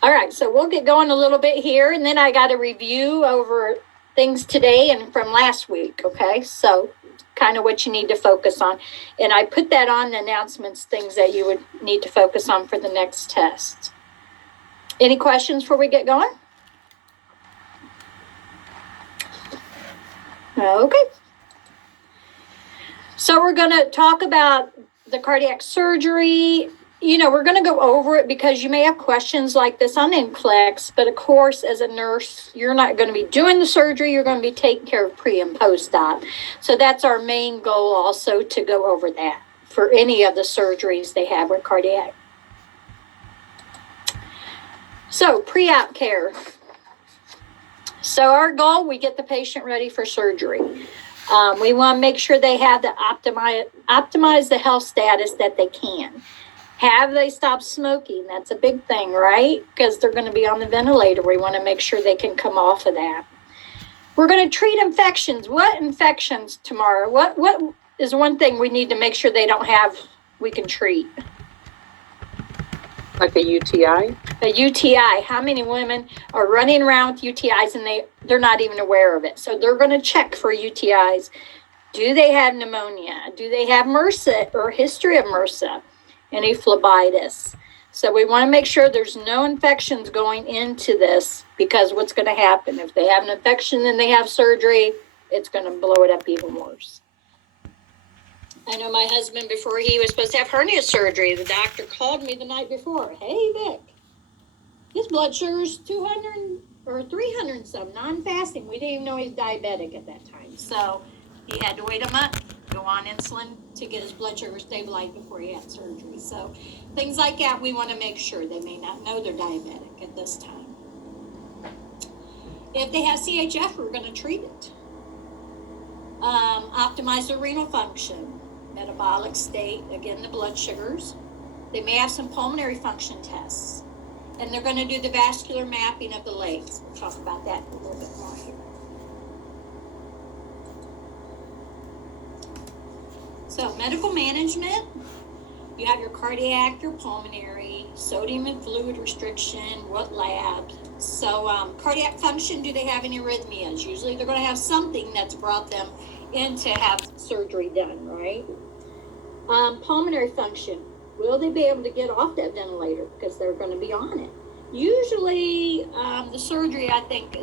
All right, so we'll get going a little bit here, and then I got a review over things today and from last week, okay? So kind of what you need to focus on. And I put that on the announcements, things that you would need to focus on for the next test. Any questions before we get going? Okay. So we're going to talk about the cardiac surgery. We're going to go over it because you may have questions like this on NCLEX, but of course, as a nurse, you're not going to be doing the surgery. You're going to be taking care of pre and post-op. So that's our main goal also, to go over that for any of the surgeries they have with cardiac. So pre-op care. So our goal, we get the patient ready for surgery. We want to make sure they have the optimize the health status that they can. Have they stopped smoking? That's a big thing, right? Because they're going to be on the ventilator. We want to make sure they can come off of that. We're going to treat infections. What infections tomorrow? What is one thing we need to make sure they don't have, we can treat? Like a UTI? A UTI. How many women are running around with UTIs and they're not even aware of it? So they're going to check for UTIs. Do they have pneumonia? Do they have MRSA or history of MRSA? Any phlebitis? So we want to make sure there's no infections going into this, because what's going to happen if they have an infection and they have surgery, it's going to blow it up even worse. I know my husband, before he was supposed to have hernia surgery, the doctor called me the night before. Hey, Vic, his blood sugar's 200 or 300 and some, non-fasting. We didn't even know he was diabetic at that time. So he had to wait a month, go on insulin to get his blood sugar stabilized before he had surgery. So things like that, we want to make sure. They may not know they're diabetic at this time. If they have CHF, we're going to treat it. Optimize their renal function, metabolic state, again, the blood sugars. They may have some pulmonary function tests. And they're going to do the vascular mapping of the legs. We'll talk about that a little bit more here. So medical management, you have your cardiac, your pulmonary, sodium and fluid restriction, what labs. So cardiac function, do they have any arrhythmias? Usually they're going to have something that's brought them in to have surgery done, right? Pulmonary function, will they be able to get off that ventilator because they're going to be on it? Usually the surgery, I think,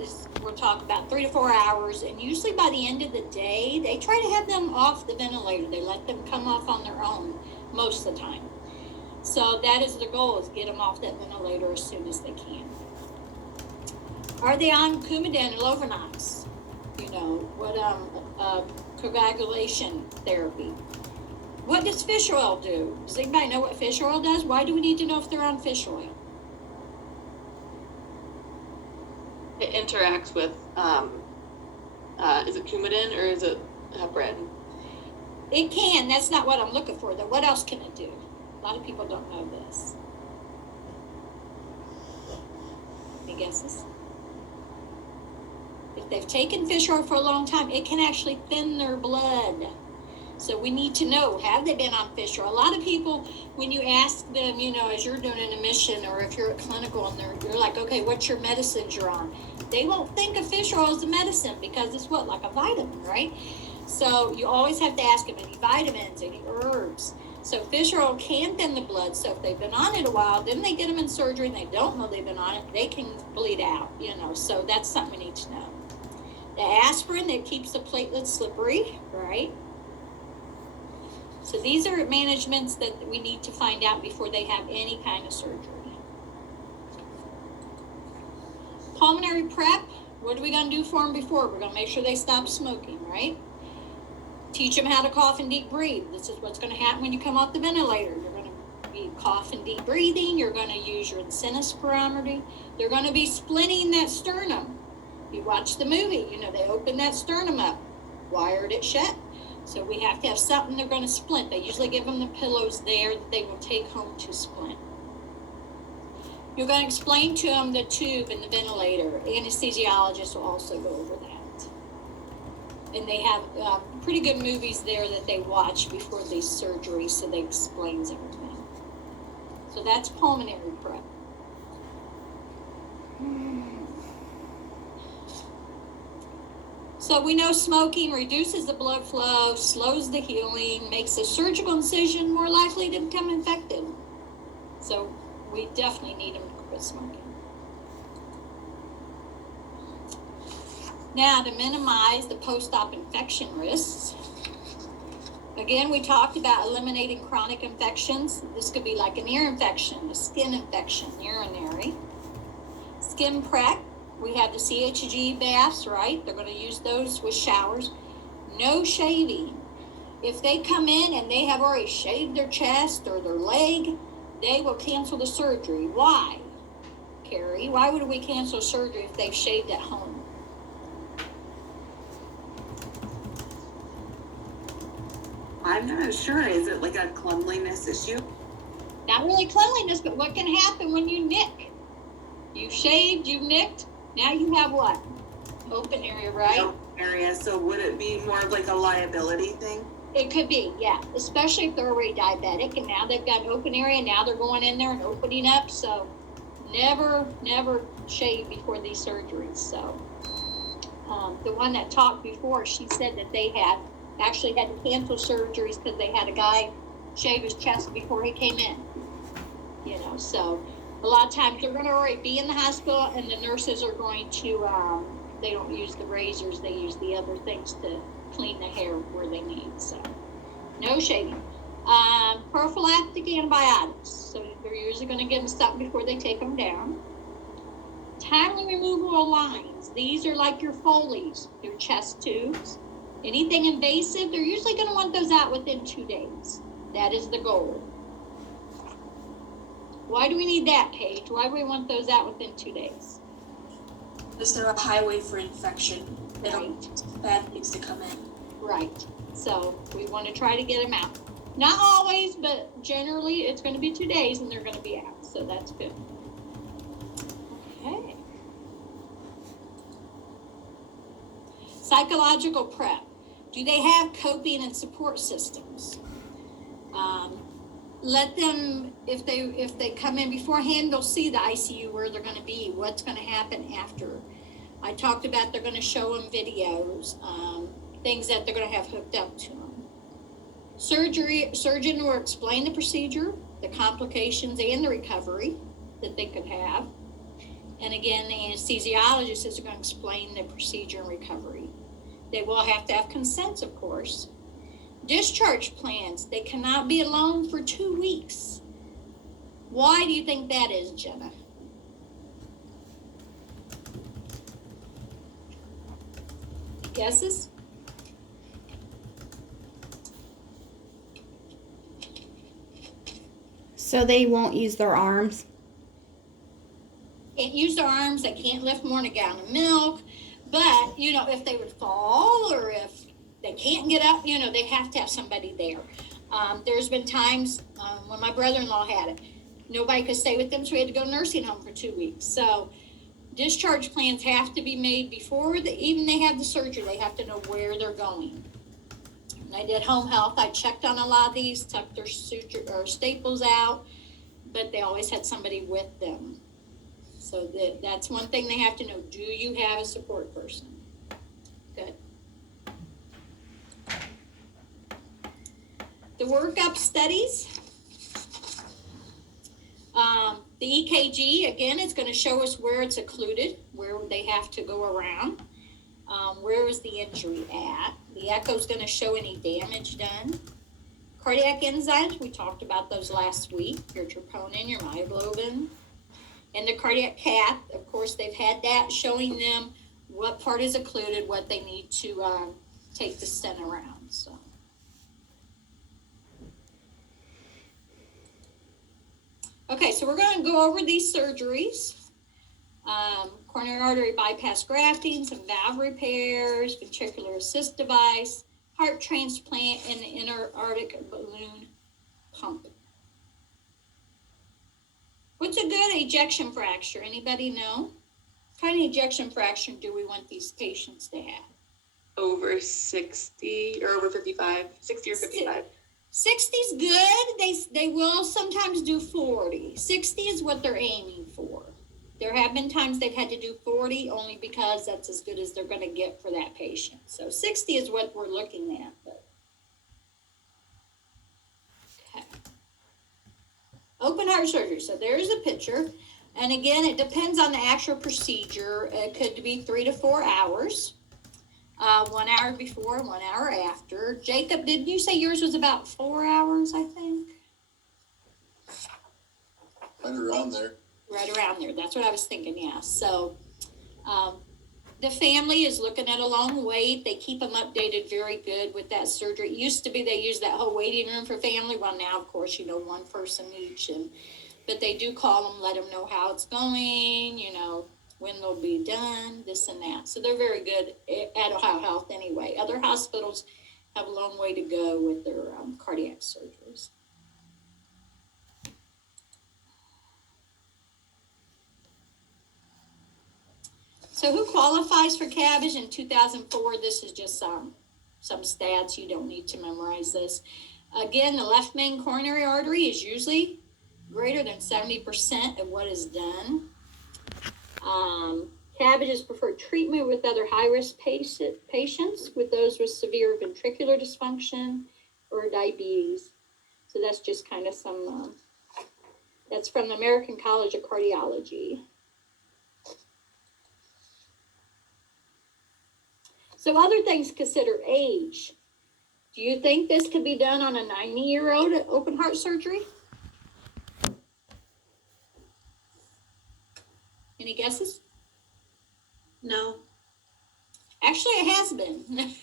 we'll talk about 3 to 4 hours, and usually by the end of the day, they try to have them off the ventilator. They let them come off on their own most of the time. So that is their goal, is get them off that ventilator as soon as they can. Are they on Coumadin and Lovenox? What coagulation therapy? What does fish oil do? Does anybody know what fish oil does? Why do we need to know if they're on fish oil? It interacts with, is it Coumadin or is it heparin? It can. That's not what I'm looking for, though. What else can it do? A lot of people don't know this. Any guesses? If they've taken fish oil for a long time, it can actually thin their blood. So we need to know, have they been on fish oil? A lot of people, when you ask them, as you're doing an admission or if you're at clinical and you're like, okay, what's your medicines you're on? They won't think of fish oil as a medicine because it's what, like a vitamin, right? So you always have to ask them any vitamins, any herbs. So fish oil can thin the blood. So if they've been on it a while, then they get them in surgery and they don't know they've been on it, they can bleed out, So that's something we need to know. The aspirin that keeps the platelets slippery, right? So these are managements that we need to find out before they have any kind of surgery. Pulmonary prep, what are we going to do for them before? We're going to make sure they stop smoking, right? Teach them how to cough and deep breathe. This is what's going to happen when you come off the ventilator. You're going to be coughing, deep breathing. You're going to use your sinus spirometry. They're going to be splitting that sternum. You watch the movie, they open that sternum up, wired it shut. So we have to have something they're going to splint. They usually give them the pillows there that they will take home to splint. You're going to explain to them the tube and the ventilator. Anesthesiologists will also go over that. And they have pretty good movies there that they watch before these surgeries, so they explains everything. So that's pulmonary prep. So we know smoking reduces the blood flow, slows the healing, makes a surgical incision more likely to become infected. So we definitely need them to quit smoking. Now, to minimize the post-op infection risks, again, we talked about eliminating chronic infections. This could be like an ear infection, a skin infection, urinary. Skin prep, we have the CHG baths, right? They're going to use those with showers. No shaving. If they come in and they have already shaved their chest or their leg, they will cancel the surgery. Why, Carrie? Why would we cancel surgery if they've shaved at home? I'm not sure. Is it like a cleanliness issue? Not really cleanliness, but what can happen when you nick? You've shaved, you've nicked, now you have what? Open area, right? No area. So would it be more of like a liability thing? It could be, yeah, especially if they're already diabetic and now they've got an open area, now they're going in there and opening up. So never shave before these surgeries. So the one that talked before, she said that they actually had to cancel surgeries because they had a guy shave his chest before he came in. You know, so a lot of times they're going to already be in the hospital and the nurses are going to, they don't use the razors, they use the other things to clean the hair where they need. So no shaving. Prophylactic antibiotics. So they're usually going to give them something before they take them down. Timely removal of lines. These are like your Foleys, your chest tubes. Anything invasive, they're usually going to want those out within 2 days. That is the goal. Why do we need that, Paige? Why do we want those out within 2 days? Because they're a highway for infection. They don't Right. want bad things to come in. Right. So we want to try to get them out. Not always, but generally it's going to be 2 days and they're going to be out. So that's good. Okay. Psychological prep. Do they have coping and support systems? Let them, if they come in beforehand, they'll see the ICU where they're going to be, what's going to happen after. I talked about they're going to show them videos, things that they're going to have hooked up to them. Surgeon will explain the procedure, the complications, and the recovery that they could have. And again, the anesthesiologist is going to explain the procedure and recovery. They will have to have consents, of course. Discharge plans, they cannot be alone for 2 weeks. Why do you think that is, Jenna? Guesses? So they won't use their arms? Can't use their arms, they can't lift more than a gallon of milk. But, you know, if they would fall or if they can't get up, you know, they have to have somebody there. There's been times when my brother-in-law had it. Nobody could stay with them, so we had to go nursing home for 2 weeks. So discharge plans have to be made before even they have the surgery. They have to know where they're going. When I did home health, I checked on a lot of these, took their suture or staples out, but they always had somebody with them. So that's one thing they have to know. Do you have a support person? Good. The workup studies. The EKG, again, it's going to show us where it's occluded, where they have to go around. Where is the injury at? The echo is going to show any damage done. Cardiac enzymes, we talked about those last week. Your troponin, your myoglobin. And the cardiac cath, of course, they've had that showing them what part is occluded, what they need to take the stent around. So. Okay, so we're going to go over these surgeries. Coronary artery bypass grafting, some valve repairs, ventricular assist device, heart transplant, and the intra-aortic balloon pump. What's a good ejection fracture? Anybody know? What kind of ejection fracture do we want these patients to have? Over 60 or over 55, 60 or 55. 60 is good. They will sometimes do 40. 60 is what they're aiming for. There have been times they've had to do 40 only because that's as good as they're going to get for that patient. So 60 is what we're looking at. But. Okay. Open heart surgery. So there's a picture. And again, it depends on the actual procedure. It could be 3 to 4 hours. 1 hour before, 1 hour after. Jacob, didn't you say yours was about 4 hours, I think? Right around there. Right around there. That's what I was thinking, yeah. So the family is looking at a long wait. They keep them updated very good with that surgery. It used to be they used that whole waiting room for family. Well, now, of course, one person each. But they do call them, let them know how it's going, when they'll be done, this and that. So they're very good at Ohio Health anyway. Other hospitals have a long way to go with their cardiac surgeries. So who qualifies for CABG in 2004? This is just some stats. You don't need to memorize this. Again, the left main coronary artery is usually greater than 70% of what is done. CABG is preferred treatment with other high-risk patients, with those with severe ventricular dysfunction or diabetes. So that's just kind of some, that's from the American College of Cardiology. So other things consider age. Do you think this could be done on a 90-year-old at open heart surgery? Any guesses? No. Actually, it has been.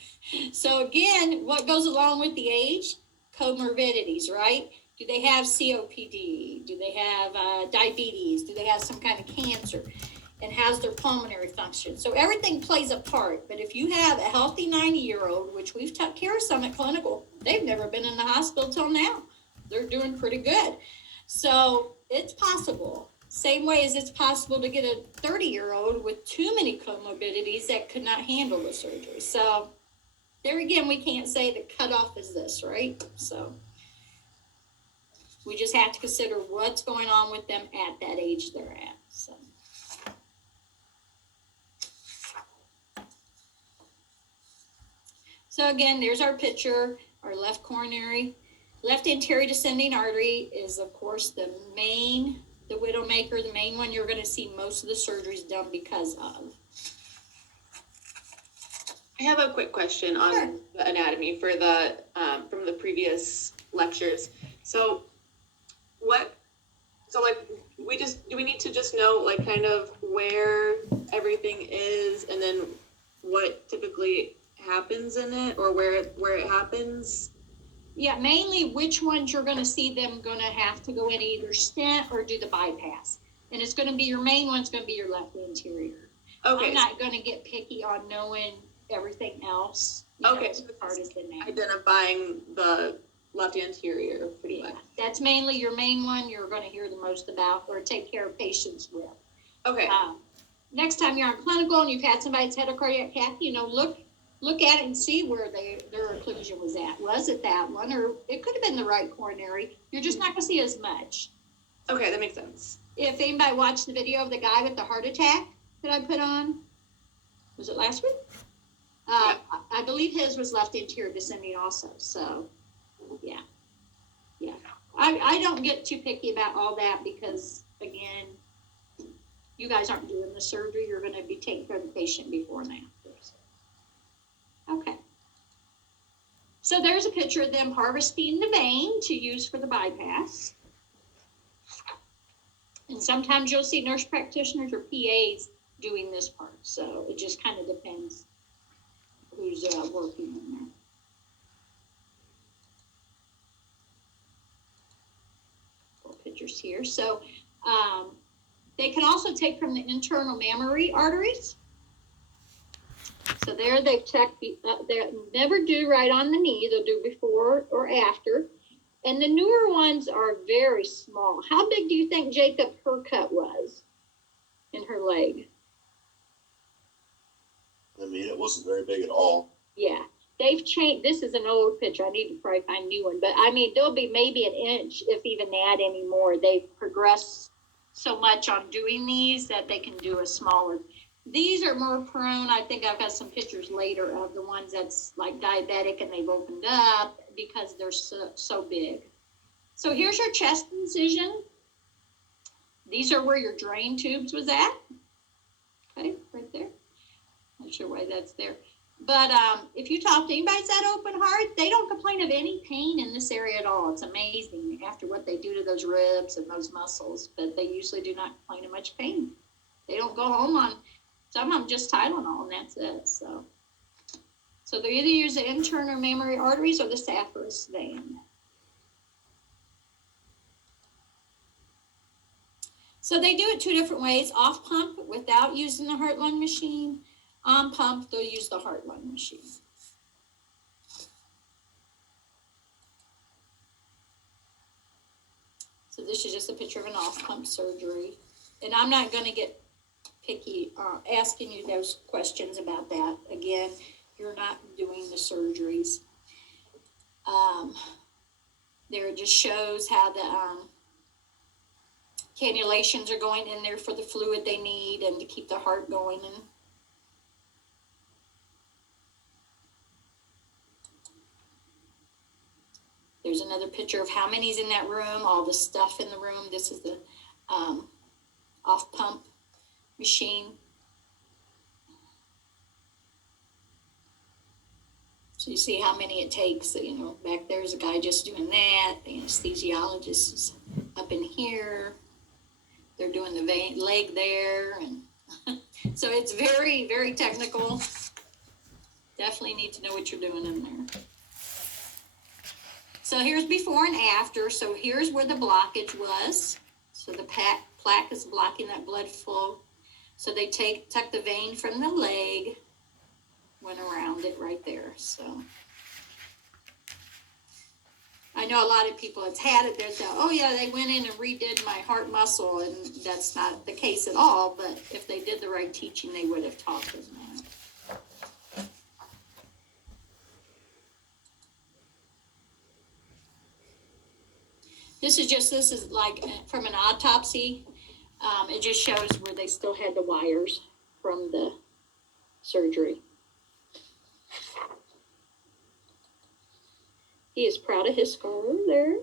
So again, what goes along with the age? Comorbidities, right? Do they have COPD? Do they have diabetes? Do they have some kind of cancer? And how's their pulmonary function? So everything plays a part. But if you have a healthy 90-year-old, which we've took care of some at clinical, they've never been in the hospital till now. They're doing pretty good. So it's possible. Same way as it's possible to get a 30-year-old with too many comorbidities that could not handle the surgery. So there again, we can't say the cutoff is this, right? So we just have to consider what's going on with them at that age they're at. So again, there's our picture, our left coronary. Left anterior descending artery is, of course, the widowmaker, the main one you're going to see most of the surgeries done because of. I have a quick question on Sure. the anatomy for the from the previous lectures. So do we need to just know like kind of where everything is and then what typically happens in it or where it happens? Yeah, mainly which ones you're going to see them going to have to go in either stent or do the bypass. And it's going to be your main one's going to be your left anterior. Okay. I'm not going to get picky on knowing everything else. Okay. The part is the name. Identifying the left anterior pretty much. That's mainly your main one you're going to hear the most about or take care of patients with. Okay. Next time you're on clinical and you've had somebody that's had a cardiac cath, look at it and see where their occlusion was at. Was it that one, or it could have been the right coronary? You're just not going to see as much. Okay, that makes sense. If anybody watched the video of the guy with the heart attack that I put on, was it last week? Yeah. I believe his was left anterior descending also. So, yeah. I don't get too picky about all that because, again, you guys aren't doing the surgery. You're going to be taking care of the patient before and after. Okay. So there's a picture of them harvesting the vein to use for the bypass. And sometimes you'll see nurse practitioners or PAs doing this part. So it just kind of depends who's working in there. Pictures here. So they can also take from the internal mammary arteries. So there they've checked, they never do right on the knee, they'll do before or after. And the newer ones are very small. How big do you think Jacob her cut was in her leg? I mean, it wasn't very big at all. Yeah, they've changed. This is an old picture. I need to probably find a new one. But I mean, there'll be maybe an inch, if even that anymore. They've progressed so much on doing these that they can do a smaller. These are more prone. I think I've got some pictures later of the ones that's like diabetic and they've opened up because they're so big. So here's your chest incision. These are where your drain tubes was at. Okay, right there. Not sure why that's there. But if you talk to anybody that's had open heart, they don't complain of any pain in this area at all. It's amazing after what they do to those ribs and those muscles, but they usually do not complain of much pain. They don't go home on, some of them just Tylenol and that's it. So they either use the internal mammary arteries or the saphenous vein. So they do it two different ways: off pump without using the heart-lung machine. On pump, they'll use the heart-lung machine. So this is just a picture of an off-pump surgery. And I'm not going to get picky asking you those questions about that. Again, you're not doing the surgeries. There it just shows how the cannulations are going in there for the fluid they need and to keep the heart going. And there's another picture of how many's in that room, all the stuff in the room. This is the off-pump machine. So you see how many it takes. You know, back there's a guy just doing that. The anesthesiologist is up in here. They're doing the leg there. And so it's very, very technical. Definitely need to know what you're doing in there. So here's before and after. So here's where the blockage was. So the plaque is blocking that blood flow. So they tuck the vein from the leg, went around it right there. So I know a lot of people that's had it, they're saying, oh yeah, they went in and redid my heart muscle, and that's not the case at all. But if they did the right teaching, they would have taught them that. This is like from an autopsy. It just shows where they still had the wires from the surgery. He is proud of his scar there.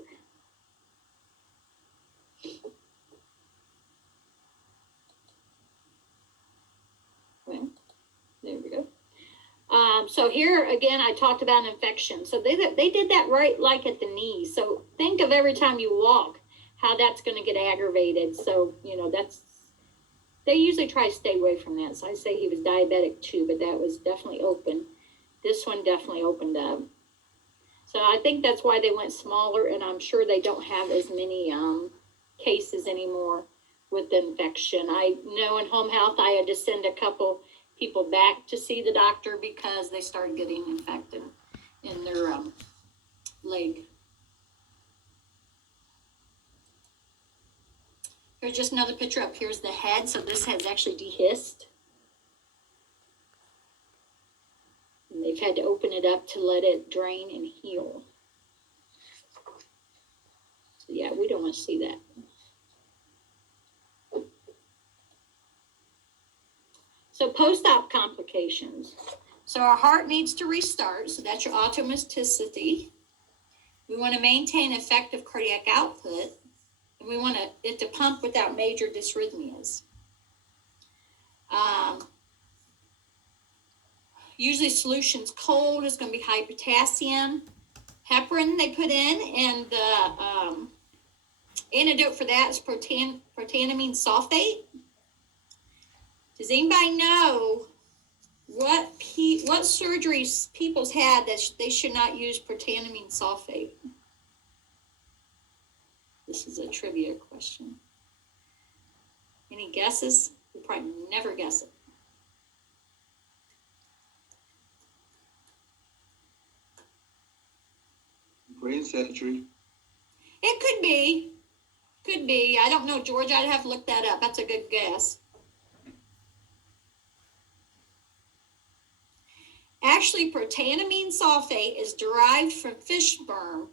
Well, there we go. So here again, I talked about infection. So they did that right, like at the knee. So think of every time you walk, how that's going to get aggravated. So, you know, they usually try to stay away from that. So I say he was diabetic too, but that was definitely open. This one definitely opened up. So I think that's why they went smaller, and I'm sure they don't have as many cases anymore with the infection. I know in home health, I had to send a couple people back to see the doctor because they started getting infected in their leg. Here's just another picture up. Here's the head. So this head's actually dehisced. And they've had to open it up to let it drain and heal. So yeah, we don't want to see that. So post-op complications. So our heart needs to restart. So that's your automaticity. We want to maintain effective cardiac output. And we want it to pump without major dysrhythmias. Usually solution's cold. It's going to be high potassium. Heparin they put in. And the antidote for that is protanamine sulfate. Does anybody know what surgeries people's had that they should not use protanamine sulfate? This is a trivia question. Any guesses? You probably never guess it. Brain surgery. It could be. Could be. I don't know, George. I'd have to look that up. That's a good guess. Actually, protanamine sulfate is derived from fish sperm.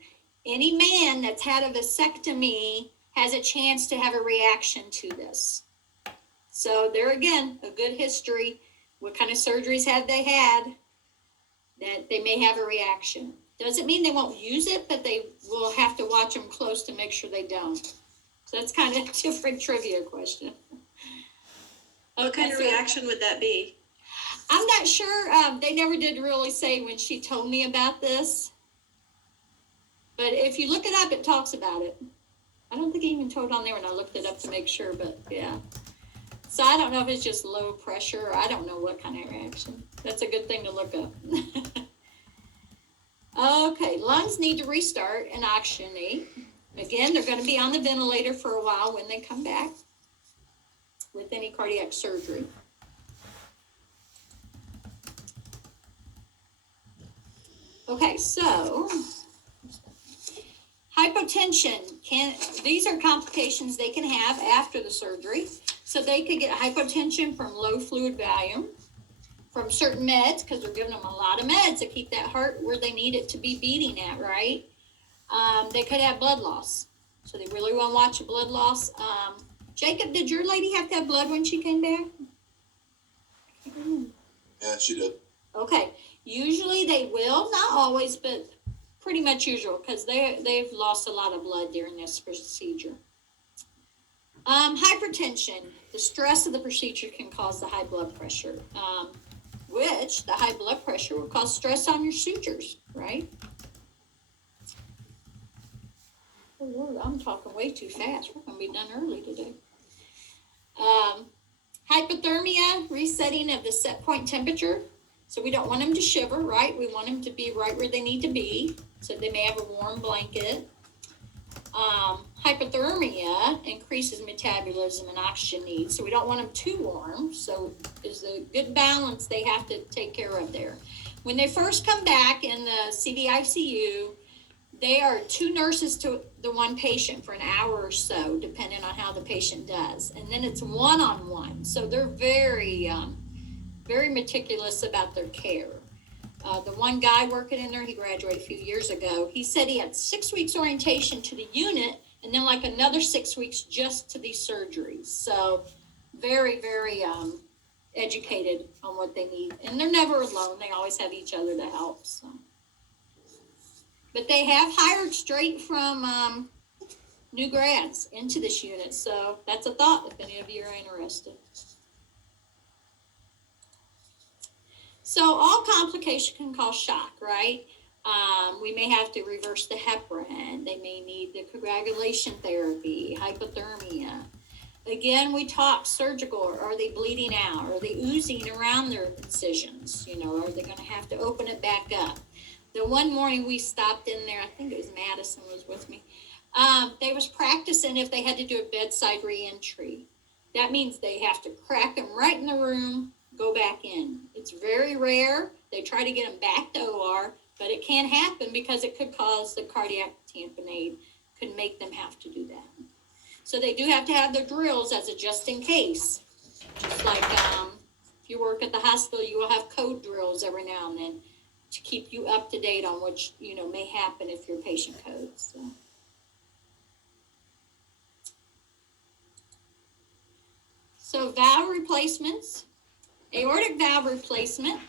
Any man that's had a vasectomy has a chance to have a reaction to this. So there again, a good history. What kind of surgeries have they had that they may have a reaction? Doesn't mean they won't use it, but they will have to watch them close to make sure they don't. So that's kind of a different trivia question. What kind of so- reaction would that be? I'm not sure. They never did really say when she told me about this. But if you look it up, it talks about it. I don't think it even told on there when I looked it up to make sure, but yeah. So I don't know if it's just low pressure, or I don't know what kind of reaction. That's a good thing to look up. Okay, lungs need to restart and oxygenate. Again, they're going to be on the ventilator for a while when they come back with any cardiac surgery. Okay, so hypotension these are complications they can have after the surgery. So they could get hypotension from low fluid volume, from certain meds, because they're giving them a lot of meds to keep that heart where they need it to be beating at, right? They could have blood loss. So they really want to watch blood loss. Jacob, did your lady have to have blood when she came back? Yeah, she did. Okay, usually they will, not always, but pretty much usual, because they've lost a lot of blood during this procedure. Hypertension, the stress of the procedure can cause the high blood pressure, which the high blood pressure will cause stress on your sutures, right? Oh Lord, I'm talking way too fast. We're going to be done early today. Hypothermia, resetting of the set point temperature. So we don't want them to shiver, right? We want them to be right where they need to be. So they may have a warm blanket. Hypothermia increases metabolism and oxygen needs. So we don't want them too warm. So there's a good balance they have to take care of there. When they first come back in the CVICU, they are 2 nurses to the 1 patient for an hour or so, depending on how the patient does. And then it's one-on-one. So they're very, very meticulous about their care. The one guy working in there, he graduated a few years ago. He said he had 6 weeks orientation to the unit and then like another 6 weeks just to these surgeries. So very, very educated on what they need. And they're never alone. They always have each other to help. So. But they have hired straight from new grads into this unit. So that's a thought if any of you are interested. So all complication can cause shock, right? We may have to reverse the heparin. They may need the coagulation therapy, hypothermia. Again, we talk surgical. Are they bleeding out? Are they oozing around their incisions? You know, are they going to have to open it back up? The one morning we stopped in there, I think it was Madison was with me. They was practicing if they had to do a bedside reentry. That means they have to crack them right in the room, go back in. It's very rare. They try to get them back to OR, but it can happen because it could cause the cardiac tamponade, could make them have to do that. So they do have to have their drills as a just in case. Just like if you work at the hospital, you will have code drills every now and then to keep you up to date on what may happen if your patient codes. So valve replacements, aortic valve replacement.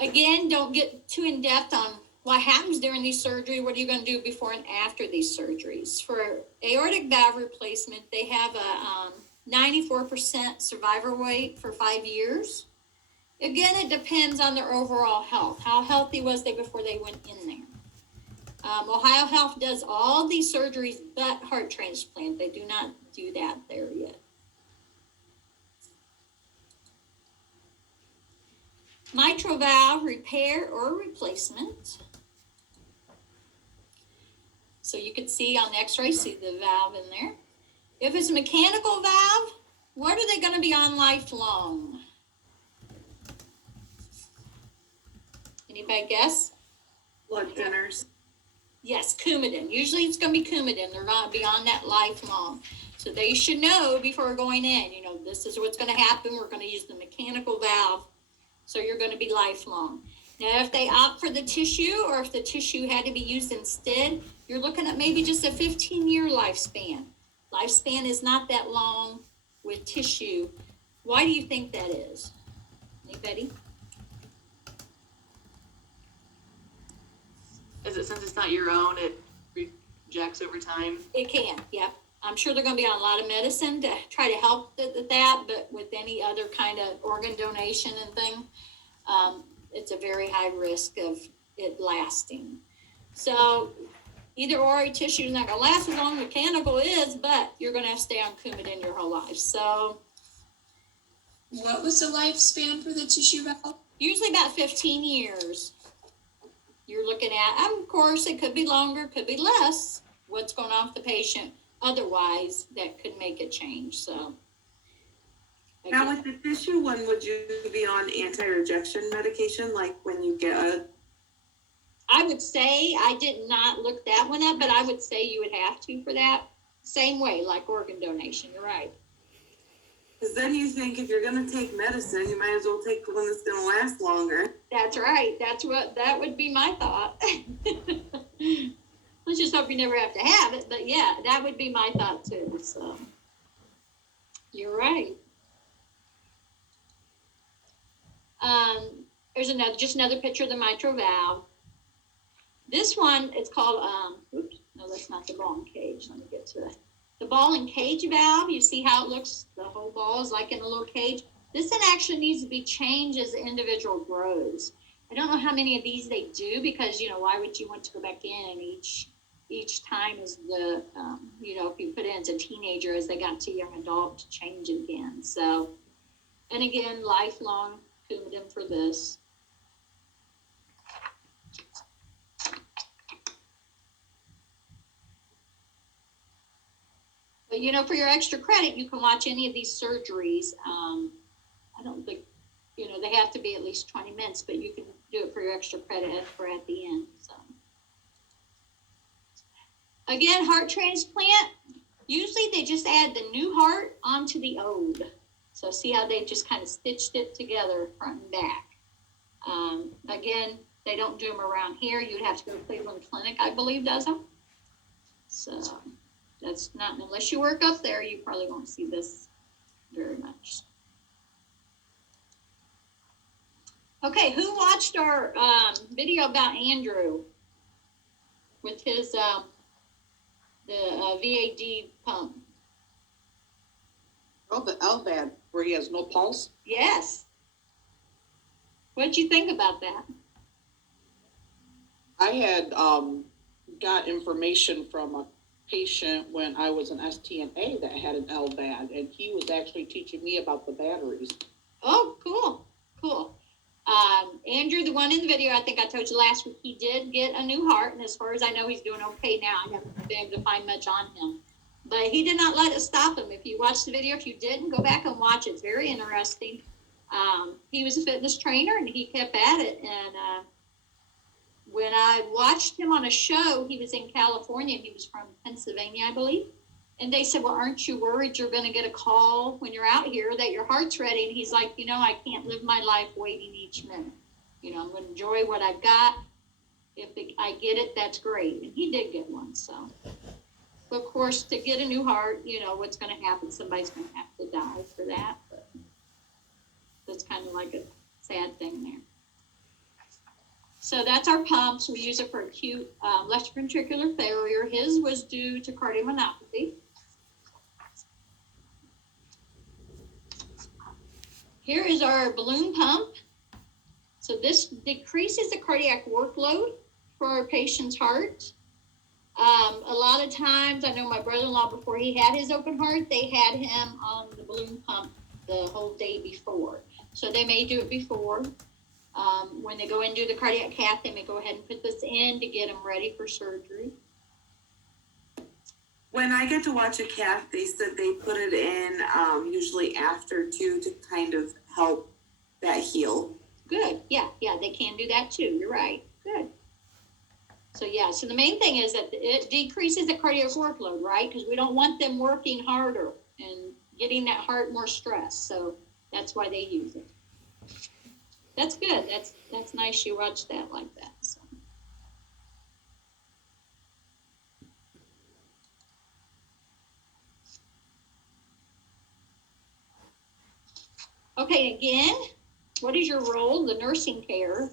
Again, don't get too in depth on what happens during these surgeries. What are you going to do before and after these surgeries? For aortic valve replacement, they have a 94% survivor rate for 5 years. Again, it depends on their overall health. How healthy was they before they went in there? Ohio Health does all these surgeries but heart transplant. They do not do that there yet. Mitral valve repair or replacement. So you can see on the x-ray, see the valve in there. If it's a mechanical valve, what are they going to be on lifelong? Anybody guess? Blood thinners. Yes, Coumadin. Usually it's going to be Coumadin. They're going to be on that lifelong. So they should know before going in, this is what's going to happen. We're going to use the mechanical valve. So you're going to be lifelong. Now, if they opt for the tissue, or if the tissue had to be used instead, you're looking at maybe just a 15-year lifespan. Lifespan is not that long with tissue. Why do you think that is? Anybody? Is it since it's not your own, it rejects over time? It can, yeah. I'm sure they're gonna be on a lot of medicine to try to help with that, but with any other kind of organ donation and thing, it's a very high risk of it lasting. So either or, tissue is not gonna last as long as mechanical is, but you're gonna have to stay on Coumadin your whole life. So What was the lifespan for the tissue valve? usually about 15 years. You're looking at, of course, it could be longer, could be less. What's going on with the patient? Otherwise, that could make a change. So Now with the tissue one, would you be on anti-rejection medication, like when you get a, I would say, I did not look that one up, but I would say you would have to for that. Same way, like organ donation, you're right. because then you think if you're gonna take medicine, you might as well take the one that's gonna last longer. That's right, that would be my thought. Let's just hope you never have to have it, but yeah, that would be my thought too, so. You're right. There's another picture of the mitral valve. This one, it's called, oops, no, that's not the ball and cage. Let me get to it. The ball and cage valve, you see how it looks? The whole ball is like in a little cage. This one actually needs to be changed as the individual grows. I don't know how many of these they do because, why would you want to go back in and each time is the, if you put it as a teenager, as they got to young adult, to change it again. So, and again, lifelong Coumadin for this. But, for your extra credit, you can watch any of these surgeries. I don't think, they have to be at least 20 minutes, but you can do it for your extra credit for at the end. So, again, heart transplant, usually they just add the new heart onto the old. So see how they just kind of stitched it together front and back. Again, they don't do them around here. You'd have to go to Cleveland Clinic, I believe, does them. So that's not, unless you work up there, you probably won't see this very much. Okay, who watched our video about Andrew with his the VAD pump? Oh, the LVAD, where he has no pulse? Yes. What'd you think about that? I had got information from a patient when I was an STNA that had an LVAD, and he was actually teaching me about the batteries. Oh, cool. Andrew, the one in the video, I think I told you last week, he did get a new heart, and as far as I know, he's doing okay now. I haven't been able to find much on him. But he did not let it stop him. If you watched the video, if you didn't, go back and watch it. It's very interesting. He was a fitness trainer, and he kept at it. And when I watched him on a show, he was in California. He was from Pennsylvania, I believe. And they said, well, aren't you worried you're going to get a call when you're out here that your heart's ready? And he's like, I can't live my life waiting each minute. I'm going to enjoy what I've got. If I get it, that's great. And he did get one, so. But of course, to get a new heart, what's going to happen? Somebody's going to have to die for that. But that's kind of like a sad thing there. So that's our pumps. We use it for acute left ventricular failure. His was due to cardiomyopathy. Here is our balloon pump. So this decreases the cardiac workload for our patient's heart. A lot of times, I know my brother-in-law, before he had his open heart, they had him on the balloon pump the whole day before. So they may do it before. When they go in and do the cardiac cath, they may go ahead and put this in to get them ready for surgery. When I get to watch a cath, they said they put it in usually after too, to kind of help that heal. Good. Yeah, they can do that too. You're right. Good. So the main thing is that it decreases the cardiac workload, right? Because we don't want them working harder and getting that heart more stress. So that's why they use it. That's good. That's nice you watched that like that, so. Okay, again, what is your role? The nursing care.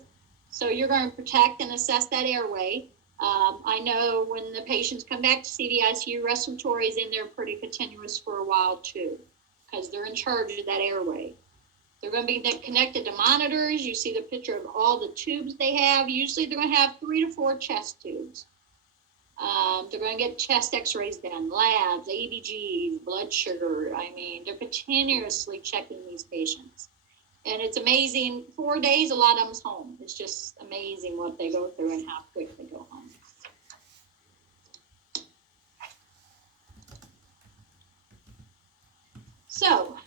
So you're going to protect and assess that airway. I know when the patients come back to CVICU, respiratory is in there pretty continuous for a while too, because they're in charge of that airway. They're going to be connected to monitors. You see the picture of all the tubes they have. Usually they're going to have 3 to 4 chest tubes. They're going to get chest x-rays done, labs, ABGs, blood sugar. I mean, they're continuously checking these patients. And it's amazing, 4 days, a lot of them's home. It's just amazing what they go through and how quick they go home. So,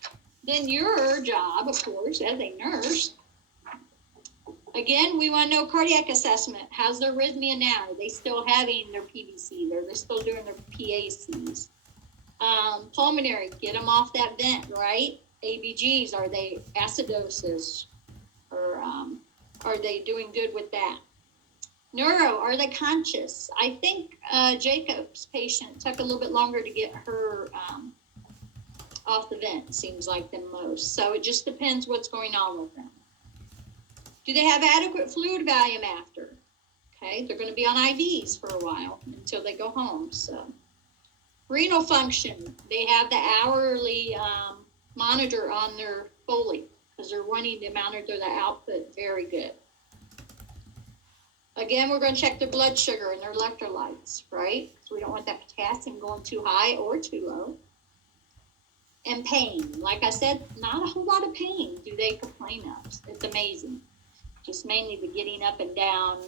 then your job, of course, as a nurse, again, we want to know cardiac assessment. How's their arrhythmia now? Are they still having their PVCs? Are they still doing their PACs? Pulmonary, get them off that vent, right? ABGs, are they acidosis? Or are they doing good with that? Neuro, are they conscious? I think Jacob's patient took a little bit longer to get her off the vent, seems like, than most. So it just depends what's going on with them. Do they have adequate fluid volume after? Okay, they're going to be on IVs for a while until they go home. So, renal function, they have the hourly monitor on their Foley because they're wanting to monitor the output very good. Again, we're going to check their blood sugar and their electrolytes, right? So we don't want that potassium going too high or too low. And pain, like I said, not a whole lot of pain do they complain of. It's amazing. Just mainly the getting up and down,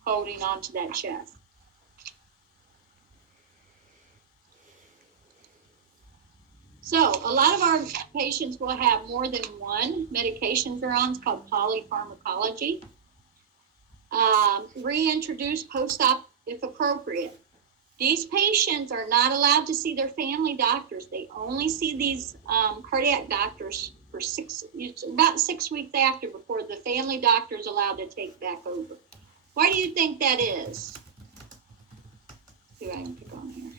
holding on to that chest. So a lot of our patients will have more than one medication they're on. It's called polypharmacology. Reintroduce post-op if appropriate. These patients are not allowed to see their family doctors. They only see these cardiac doctors for about 6 weeks after before the family doctor is allowed to take back over. Why do you think that is? See what I can pick on here.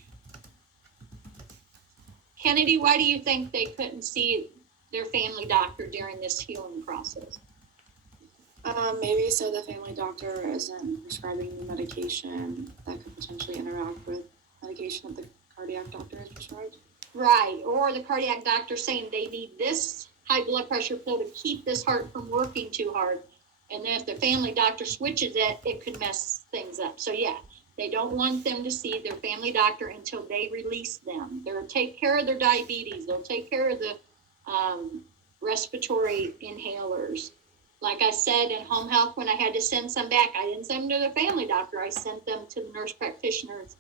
Kennedy, why do you think they couldn't see their family doctor during this healing process? Maybe so the family doctor isn't prescribing the medication that could potentially interact with medication that the cardiac doctor has prescribed. Right, or the cardiac doctor saying they need this high blood pressure pill to keep this heart from working too hard. And then if the family doctor switches it, it could mess things up. So yeah, they don't want them to see their family doctor until they release them. They'll take care of their diabetes. They'll take care of the respiratory inhalers. Like I said, in home health, when I had to send some back, I didn't send them to the family doctor. I sent them to the nurse practitioners